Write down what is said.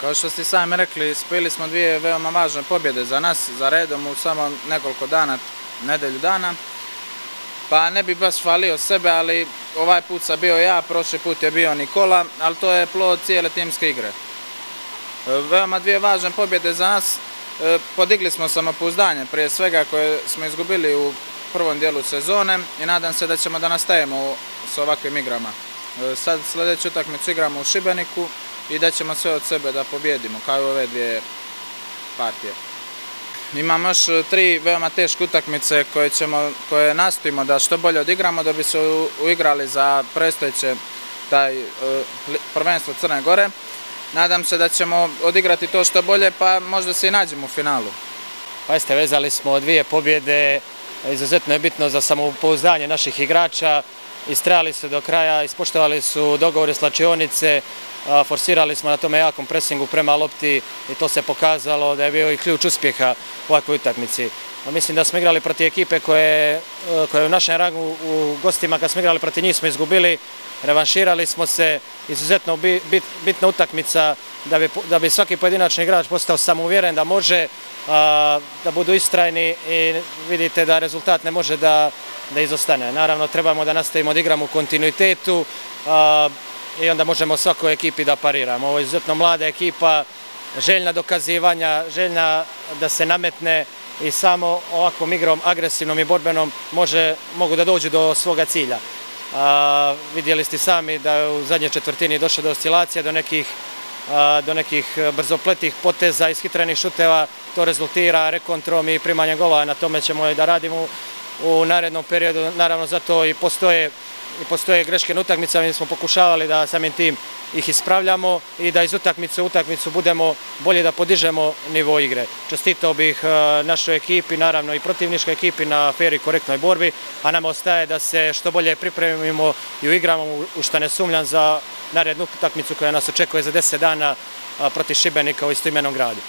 Kao što ste sami rekli, spojili smo dvije veoma važne pobjede za nas, za redom u samo nekoliko dana, nedelju dana. Pa ne bi baš falio sebe, ali ovaj put sam bio ja, prošli put je bio Nikola, ali to je plod cijele timske igre. Veoma dvije važne pobjede za nas, podigli smo samopouzdanje prije svega koje smo izgubili u prvom dijelu sezone i nadam se da ćemo da nastavimo s ovakvim igrama. Sad sljedeću utakmicu igramo u Šibeniku i da ćemo sve od sebe da pobjedimo, kao i ove dvije partije. Imamo još 3 veoma teške utakmice koje nastojimo da što bolje odigramo da bi se uigrali za predstojeće prvenstvo Crne Gore. Nadam se da ćemo odigrati to što bolje, pa možda se i nađemo u finalu. Pa jeste, vezali smo 2 pobjede, izuzetno je bitno za samopouzdanje naših igrača, istrajali su do kraja, ispoštovali su dogovore slačionice, forsirali smo na tome jakom presingu prema lopti i to se pokazalo da je bio i ključ uspjeha u ovakvoj utakmici. Mislim da smo igrali protiv ekipe koje u našem rangu u gostima, kad smo igrali protiv njih smo izgubili, revanširali smo se, izuzetno bitna utakmica da bi svaki pojedinačni igrač postao samouvjeren da može, da budu istrajni i vidite da rezultat ne može da izostane. Naravno, trebamo da nastavimo da igramo u kontinuitetu i onda možemo svakoj ekipi da pariramo. Ovo je izuzetno mlada ekipa, željna dokazivanja, željna da se nametne i samo ovakvom igrom, agresivnom i borbenom mogu da dođu do svoga cilja. Vidjeli ste sami da je u zadnjoj četvrtini došlo do oscilacija, do nekih brzopletih poteza, ishitrenih šuteva. To rezultira rekontrom i primanjem golova. Na tome ćemo i da radimo u narednom periodu. Naravno, zato i postoje greške na utakmicama i smo pokušavali da samim tim ih ispravljamo i da iz utakmice u utakmicu budemo bolje, da podižemo nivo igre. Čestitao bih našoj ekipi, naravno i protivničkoj ekipi na fer i korektnoj borbi, a nama ostaje da se što bolje pripremimo i uigramo, u što ne sumnjam, za narednu utakmicu koja nas očekuje za 10 dana protiv Šibenika u istoimenom gradu.